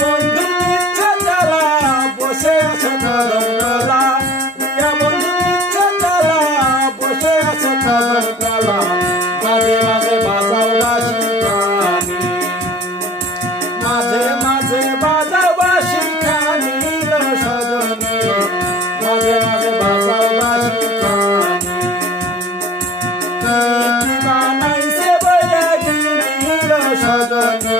বন্ধু ইচ্ছা জ্বালা বসে আছে কদম তলা, প্রিয়া বন্ধু ইচ্ছা জ্বালা বসে আছে কদম তলা। মাঝে মাঝে বাজাও বাঁশি খানি, মাঝে মাঝে বাজাও বাঁশি খানি লো সজনী, মাঝে মাঝে বাজাও বাঁশি খানি। কি বানাইছে বৈরাগী লো সজনী,